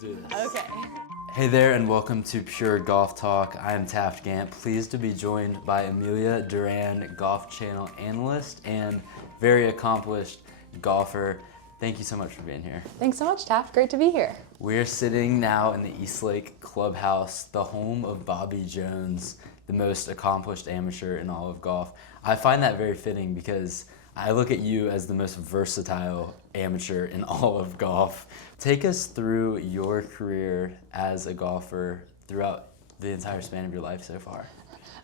Let's do this. Okay. Hey there and welcome to Pure Golf Talk. I am Taft Gant, pleased to be joined by Emilia Doran, Golf Channel analyst and very accomplished golfer. Thank you so much for being here. Thanks so much, Taft. Great to be here. We're sitting now in the Eastlake Clubhouse, the home of Bobby Jones, the most accomplished amateur in all of golf. I find that very fitting because I look at you as the most versatile amateur in all of golf. Take us through your career as a golfer throughout the entire span of your life so far.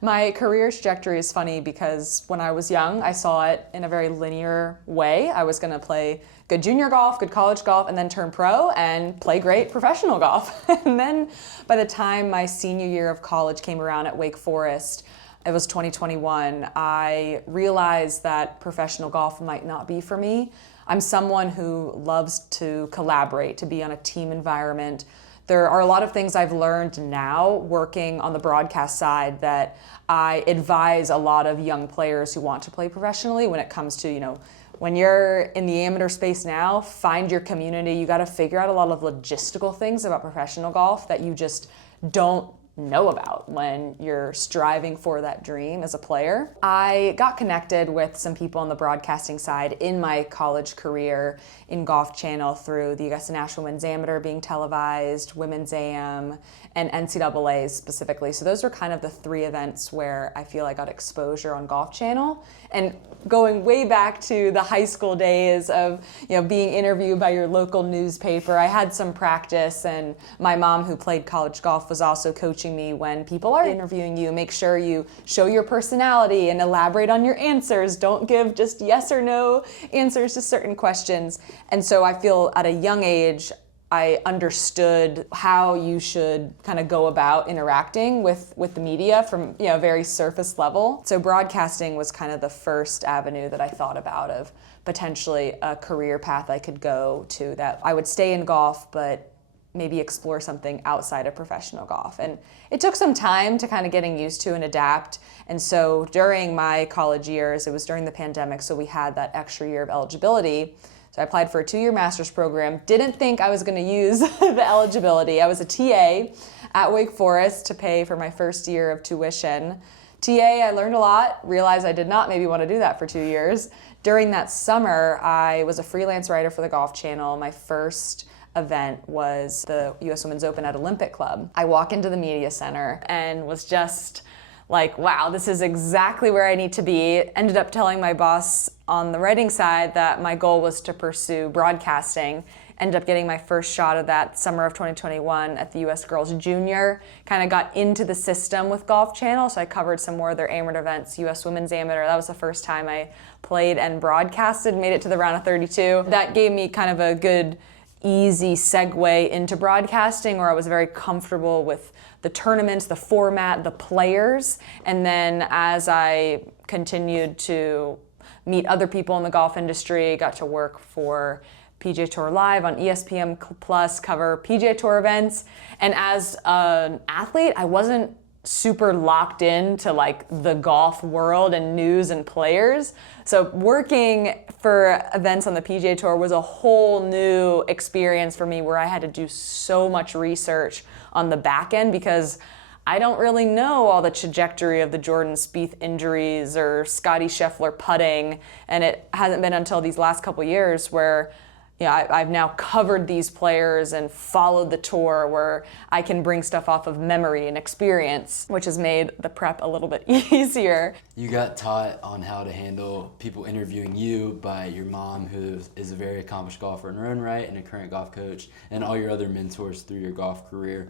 My career trajectory is funny because when I was young, I saw it in a very linear way. I was going to play good junior golf, good college golf, and then turn pro and play great professional golf. And then by the time my senior year of college came around at Wake Forest, it was 2021, I realized that professional golf might not be for me. I'm someone who loves to collaborate, to be on a team environment. There are a lot of things I've learned now working on the broadcast side that I advise a lot of young players who want to play professionally when it comes to, when you're in the amateur space now, find your community. You got to figure out a lot of logistical things about professional golf that you just don't know about when you're striving for that dream as a player. I got connected with some people on the broadcasting side in my college career in Golf Channel through the Augusta National Women's Amateur being televised, Women's AM, and NCAA specifically. So those were kind of the three events where I feel I got exposure on Golf Channel. And going way back to the high school days of being interviewed by your local newspaper, I had some practice, and my mom, who played college golf, was also coaching me when people are interviewing you. Make sure you show your personality and elaborate on your answers. Don't give just yes or no answers to certain questions. And so I feel at a young age, I understood how you should kind of go about interacting with the media from a very surface level. So broadcasting was kind of the first avenue that I thought about of potentially a career path I could go to, that I would stay in golf but maybe explore something outside of professional golf. And it took some time to kind of getting used to and adapt. And so during my college years, it was during the pandemic, so we had that extra year of eligibility. So I applied for a 2-year master's program. Didn't think I was going to use the eligibility. I was a TA at Wake Forest to pay for my first year of tuition. TA, I learned a lot, realized I did not maybe want to do that for 2 years. During that summer, I was a freelance writer for the Golf Channel. My first event was the US Women's Open at Olympic Club. I walk into the media center and was just like, wow, this is exactly where I need to be. Ended up telling my boss on the writing side that my goal was to pursue broadcasting. Ended up getting my first shot of that summer of 2021 at the US Girls Junior. Kind of got into the system with Golf Channel, so I covered some more of their amateur events, US Women's Amateur. That was the first time I played and broadcasted, made it to the round of 32. That gave me kind of a good, easy segue into broadcasting, where I was very comfortable with the tournaments, the format, the players. And then as I continued to meet other people in the golf industry, got to work for PGA Tour Live on ESPN Plus, cover PGA Tour events. And as an athlete, I wasn't super locked into like the golf world and news and players. So working for events on the PGA Tour was a whole new experience for me, where I had to do so much research on the back end because I don't really know all the trajectory of the Jordan Spieth injuries or Scottie Scheffler putting. And it hasn't been until these last couple years where I've now covered these players and followed the tour, where I can bring stuff off of memory and experience, which has made the prep a little bit easier. You got taught on how to handle people interviewing you by your mom, who is a very accomplished golfer in her own right and a current golf coach, and all your other mentors through your golf career.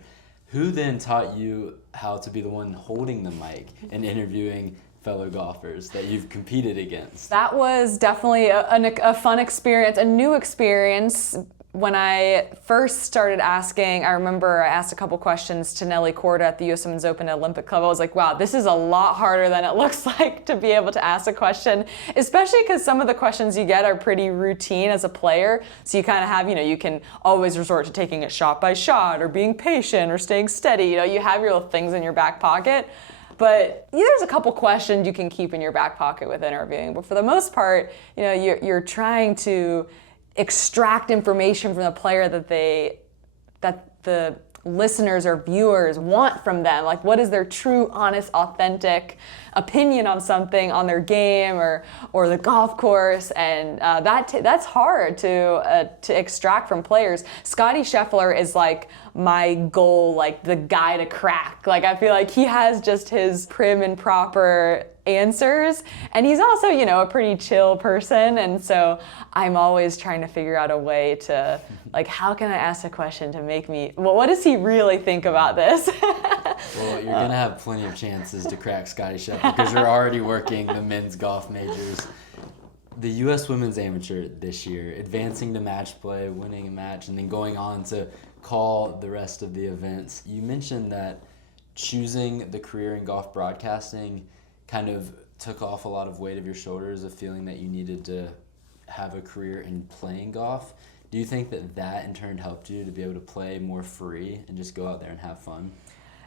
Who then taught you how to be the one holding the mic and interviewing fellow golfers that you've competed against? That was definitely a fun experience, a new experience. When I first started asking, I remember I asked a couple questions to Nelly Korda at the US Women's Open at Olympic Club. I was like, wow, this is a lot harder than it looks like to be able to ask a question, especially because some of the questions you get are pretty routine as a player. So you kind of have, you can always resort to taking it shot by shot or being patient or staying steady. You have your little things in your back pocket. But there's a couple questions you can keep in your back pocket with interviewing. But for the most part, you're trying to extract information from the player that that the listeners or viewers want from them. Like, what is their true, honest, authentic opinion on something, on their game or the golf course? And that's hard to extract from players. Scottie Scheffler is like my goal, like the guy to crack. Like, I feel like he has just his prim and proper answers, and he's also, you know, a pretty chill person, and so I'm always trying to figure out a way to, like, how can I ask a question to make me, well, what does he really think about this? Well, you're gonna have plenty of chances to crack Scottie Scheffler because you're already working the men's golf majors. The U.S. Women's Amateur this year, advancing to match play, winning a match, and then going on to call the rest of the events. You mentioned that choosing the career in golf broadcasting kind of took off a lot of weight of your shoulders of feeling that you needed to have a career in playing golf. Do you think that in turn helped you to be able to play more free and just go out there and have fun?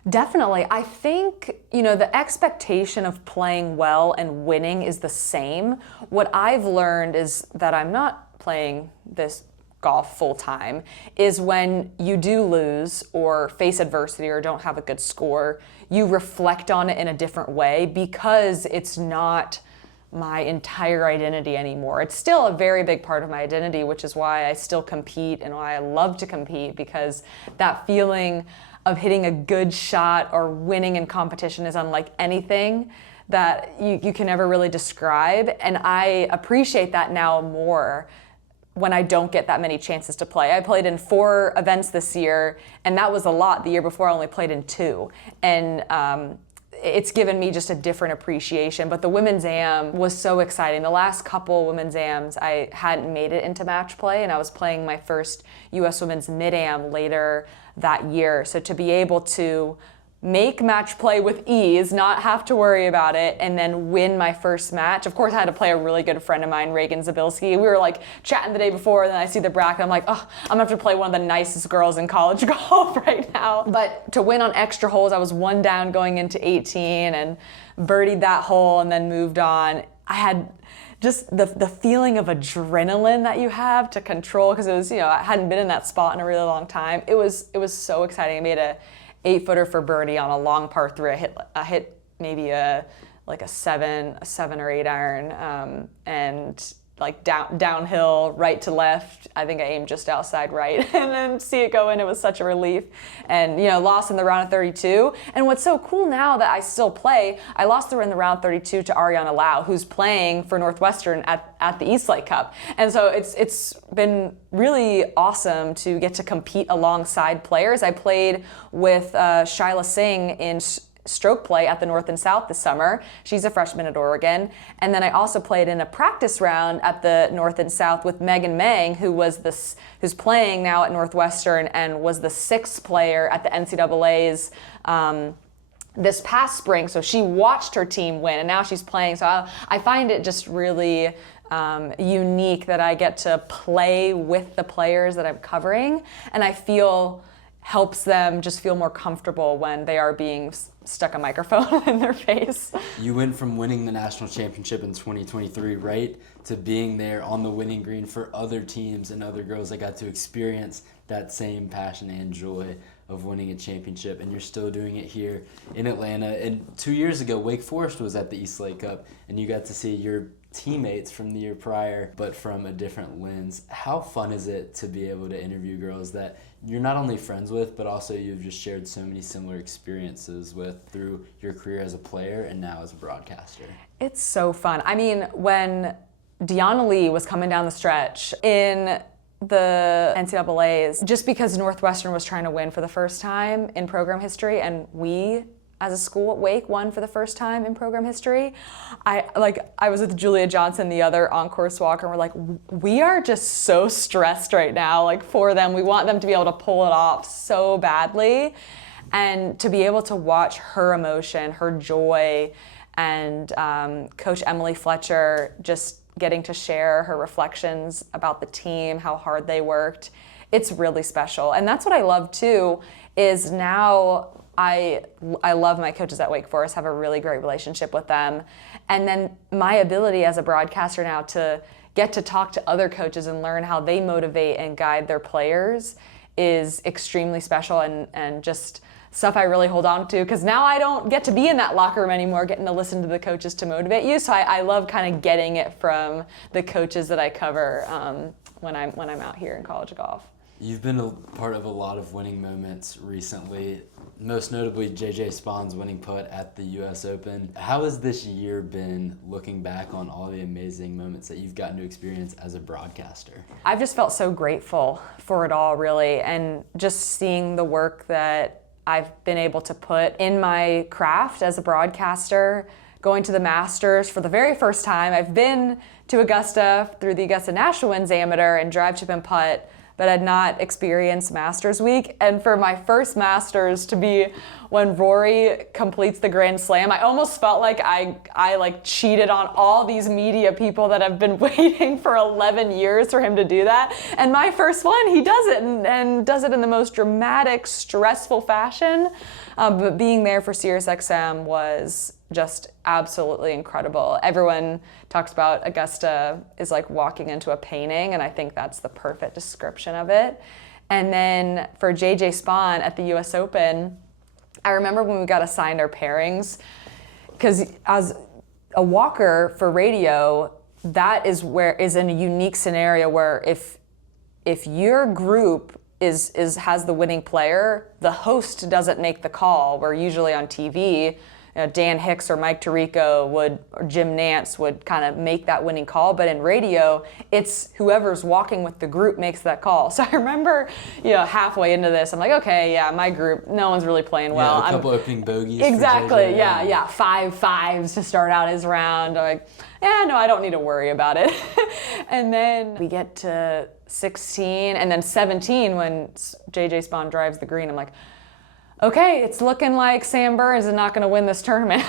Definitely. I think, you know, the expectation of playing well and winning is the same. What I've learned is that I'm not playing this golf full time, is when you do lose or face adversity or don't have a good score, you reflect on it in a different way because it's not my entire identity anymore. It's still a very big part of my identity, which is why I still compete and why I love to compete, because that feeling of hitting a good shot or winning in competition is unlike anything that you can ever really describe. And I appreciate that now more when I don't get that many chances to play. I played in 4 events this year, and that was a lot. The year before I only played in 2. And it's given me just a different appreciation. But the Women's Am was so exciting. The last couple Women's Ams, I hadn't made it into match play, and I was playing my first U.S. Women's Mid-Am later that year. So to be able to make match play with ease, not have to worry about it, and then win my first match. Of course, I had to play a really good friend of mine, Reagan Zabilski. We were like chatting the day before, and then I see the bracket. I'm like, oh, I'm gonna have to play one of the nicest girls in college golf right now. But to win on extra holes, I was 1 down going into 18 and birdied that hole and then moved on. I had just the feeling of adrenaline that you have to control, because it was, you know, I hadn't been in that spot in a really long time. It was so exciting. I made a 8-footer for birdie on a long par 3. I hit maybe a 7 or 8 iron, and like downhill, right to left. I think I aimed just outside right, and then see it go in. It was such a relief. And, you know, lost in the round of 32. And what's so cool now that I still play, I lost in the round 32 to Ariana Lau, who's playing for Northwestern at the Eastlake Cup. And so it's been really awesome to get to compete alongside players. I played with Shyla Singh in stroke play at the North and South this summer. She's a freshman at Oregon. And then I also played in a practice round at the North and South with Megan Mang, who's playing now at Northwestern and was the 6th player at the NCAA's this past spring. So she watched her team win, and now she's playing. So I find it just really unique that I get to play with the players that I'm covering, and I feel helps them just feel more comfortable when they are being stuck a microphone in their face. You went from winning the national championship in 2023, right, to being there on the winning green for other teams and other girls that got to experience that same passion and joy of winning a championship, and you're still doing it here in Atlanta. And 2 years ago, Wake Forest was at the Eastlake Cup, and you got to see your teammates from the year prior, but from a different lens. How fun is it to be able to interview girls that you're not only friends with, but also you've just shared so many similar experiences with through your career as a player and now as a broadcaster? It's so fun. I mean, when Deanna Lee was coming down the stretch in the NCAAs, just because Northwestern was trying to win for the first time in program history, and we as a school at Wake won for the first time in program history. I was with Julia Johnson, the other on-course walker, and we're like, we are just so stressed right now, like, for them. We want them to be able to pull it off so badly. And to be able to watch her emotion, her joy, and Coach Emily Fletcher just getting to share her reflections about the team, how hard they worked, it's really special. And that's what I love too, is now I love my coaches at Wake Forest, have a really great relationship with them. And then my ability as a broadcaster now to get to talk to other coaches and learn how they motivate and guide their players is extremely special and just stuff I really hold on to, because now I don't get to be in that locker room anymore, getting to listen to the coaches to motivate you. So I love kind of getting it from the coaches that I cover when I'm out here in college golf. You've been a part of a lot of winning moments recently, most notably JJ Spaun's winning putt at the US Open. How has this year been looking back on all the amazing moments that you've gotten to experience as a broadcaster? I've just felt so grateful for it all, really, and just seeing the work that I've been able to put in my craft as a broadcaster, going to the Masters for the very first time. I've been to Augusta through the Augusta National Winds Amateur and drive, chip, and putt, but had not experienced Masters Week. And for my first Masters to be when Rory completes the Grand Slam, I almost felt like I like cheated on all these media people that have been waiting for 11 years for him to do that. And my first one, he does it and does it in the most dramatic, stressful fashion. But being there for SiriusXM was just absolutely incredible. Everyone talks about Augusta is like walking into a painting, and I think that's the perfect description of it. And then for JJ Spaun at the US Open, I remember when we got assigned our pairings, because as a walker for radio, that is in a unique scenario where if your group has the winning player, the host doesn't make the call, where usually on TV, Dan Hicks or Mike Tirico or Jim Nance would kind of make that winning call. But in radio, it's whoever's walking with the group makes that call. So I remember, halfway into this, I'm like, okay, yeah, my group, no one's really playing well. Yeah, a couple opening bogeys. Exactly, yeah. 5 5s to start out his round. I'm like, no, I don't need to worry about it. And then we get to 16 and then 17 when JJ Spaun drives the green. I'm like, okay, it's looking like Sam Burns is not going to win this tournament.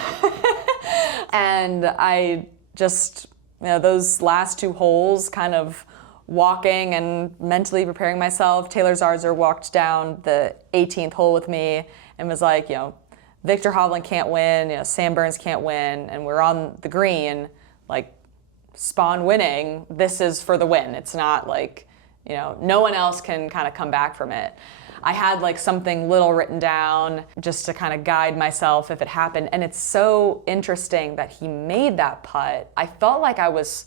And I just, those last 2 holes, kind of walking and mentally preparing myself. Taylor Zarzer walked down the 18th hole with me and was like, Victor Hovland can't win, Sam Burns can't win, and we're on the green, like, Spaun winning, this is for the win. It's not like, no one else can kind of come back from it. I had like something little written down just to kind of guide myself if it happened. And it's so interesting that he made that putt. I felt like I was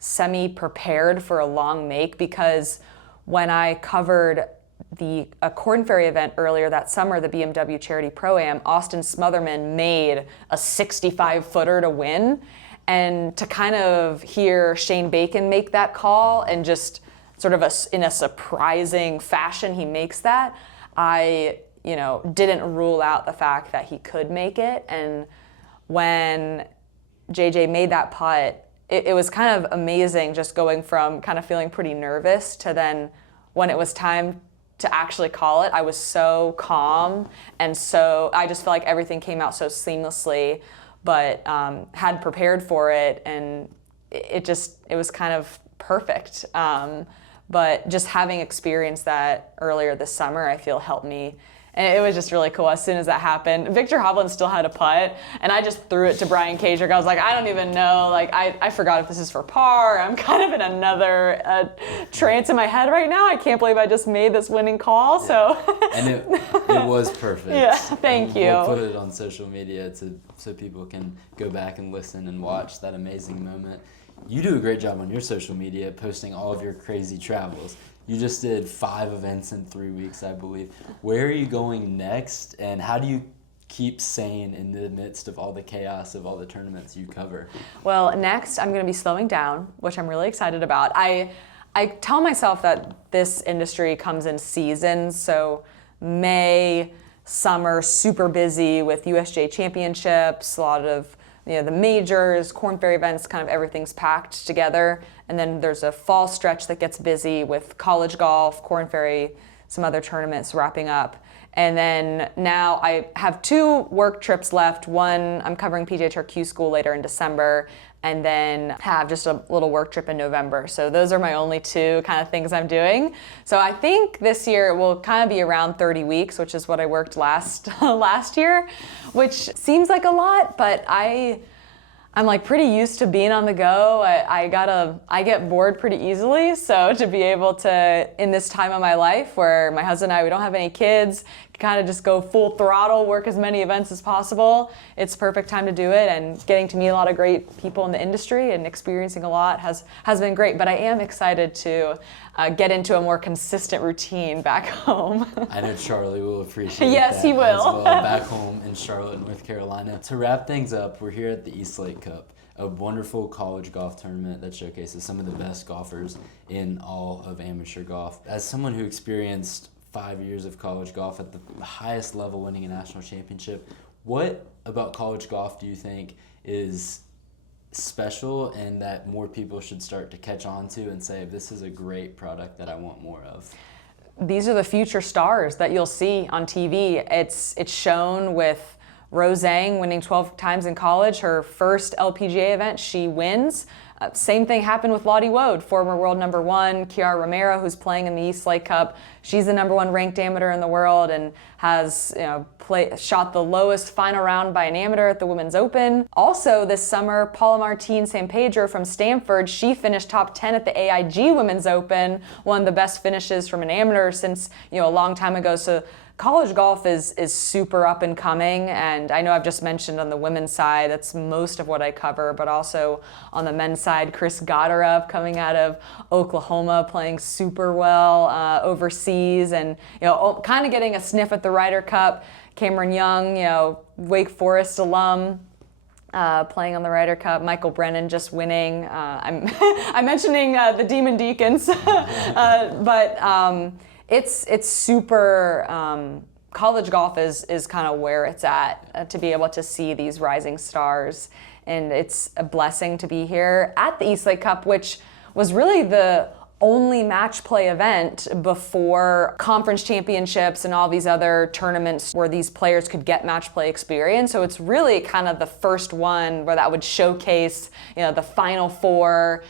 semi-prepared for a long make, because when I covered a Corn Ferry event earlier that summer, the BMW Charity Pro-Am, Austin Smotherman made a 65-footer to win. And to kind of hear Shane Bacon make that call and just sort of in a surprising fashion he makes that, I didn't rule out the fact that he could make it. And when JJ made that putt, it was kind of amazing, just going from kind of feeling pretty nervous to then when it was time to actually call it, I was so calm, and so I just felt like everything came out so seamlessly, but had prepared for it, and it was kind of perfect. But just having experienced that earlier this summer, I feel helped me. And it was just really cool as soon as that happened. Victor Hovland still had a putt, and I just threw it to Brian Kajic. I was like, I don't even know. Like, I forgot if this is for par. I'm kind of in another trance in my head right now. I can't believe I just made this winning call. So. And it was perfect. Yeah, thank you. We'll put it on social media so people can go back and listen and watch that amazing moment. You do a great job on your social media posting all of your crazy travels. You just did 5 events in 3 weeks, I believe. Where are you going next, and how do you keep sane in the midst of all the chaos of all the tournaments you cover? Well, next I'm going to be slowing down, which I'm really excited about. I tell myself that this industry comes in seasons, so May, summer, super busy with USGA championships, a lot of the majors, Corn Ferry events, kind of everything's packed together. And then there's a fall stretch that gets busy with college golf, Corn Ferry, some other tournaments wrapping up. And then now I have 2 work trips left. One, I'm covering PGA Tour Q School later in December, and then have just a little work trip in November. So those are my only 2 kind of things I'm doing. So I think this year it will kind of be around 30 weeks, which is what I worked last year, which seems like a lot, but I'm I'm like pretty used to being on the go. I get bored pretty easily. So to be able to, in this time of my life where my husband and I, we don't have any kids, kind of just go full throttle, work as many events as possible, it's perfect time to do it. And getting to meet a lot of great people in the industry and experiencing a lot has been great. But I am excited to get into a more consistent routine back home. I know Charlie will appreciate yes, that he will. as well, back home in Charlotte, North Carolina. To wrap things up, we're here at the Eastlake Cup, a wonderful college golf tournament that showcases some of the best golfers in all of amateur golf. As someone who experienced 5 years of college golf at the highest level, winning a national championship, what about college golf do you think is special and that more people should start to catch on to and say, this is a great product that I want more of? These are the future stars that you'll see on TV. It's shown with Rose Zhang winning 12 times in college. Her first LPGA event, she wins. Same thing happened with Lottie Woad, former world number one. Kiara Romero, who's playing in the Eastlake Cup, she's the number one ranked amateur in the world and has shot the lowest final round by an amateur at the Women's Open. Also this summer, Paula Martin San Pedro from Stanford, she finished top 10 at the AIG Women's Open, one of the best finishes from an amateur since a long time ago. So college golf is super up and coming, and I know I've just mentioned on the women's side, that's most of what I cover, but also on the men's side, Chris Goddard coming out of Oklahoma, playing super well overseas, and kind of getting a sniff at the Ryder Cup. Cameron Young, Wake Forest alum, playing on the Ryder Cup. Michael Brennan just winning. I'm mentioning the Demon Deacons, but. It's super, college golf is kind of where it's at to be able to see these rising stars. And it's a blessing to be here at the Eastlake Cup, which was really the only match play event before conference championships and all these other tournaments where these players could get match play experience. So it's really kind of the first one where that would showcase, the Final Four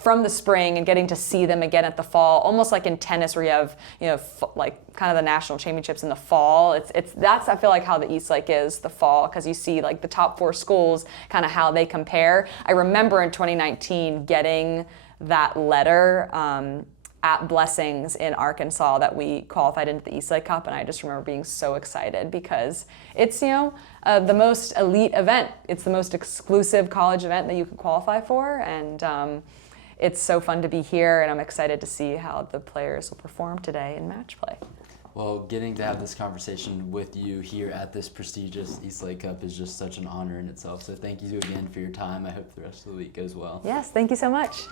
from the spring and getting to see them again at the fall, almost like in tennis where you have, like kind of the national championships in the fall. That's I feel like how the Eastlake is the fall, because you see like the top four schools, kind of how they compare. I remember in 2019 getting that letter at Blessings in Arkansas that we qualified into the Eastlake Cup, and I just remember being so excited because it's the most elite event. It's the most exclusive college event that you can qualify for, and it's so fun to be here, and I'm excited to see how the players will perform today in match play. Well, getting to have this conversation with you here at this prestigious Eastlake Cup is just such an honor in itself. So thank you again for your time. I hope the rest of the week goes well. Yes, thank you so much.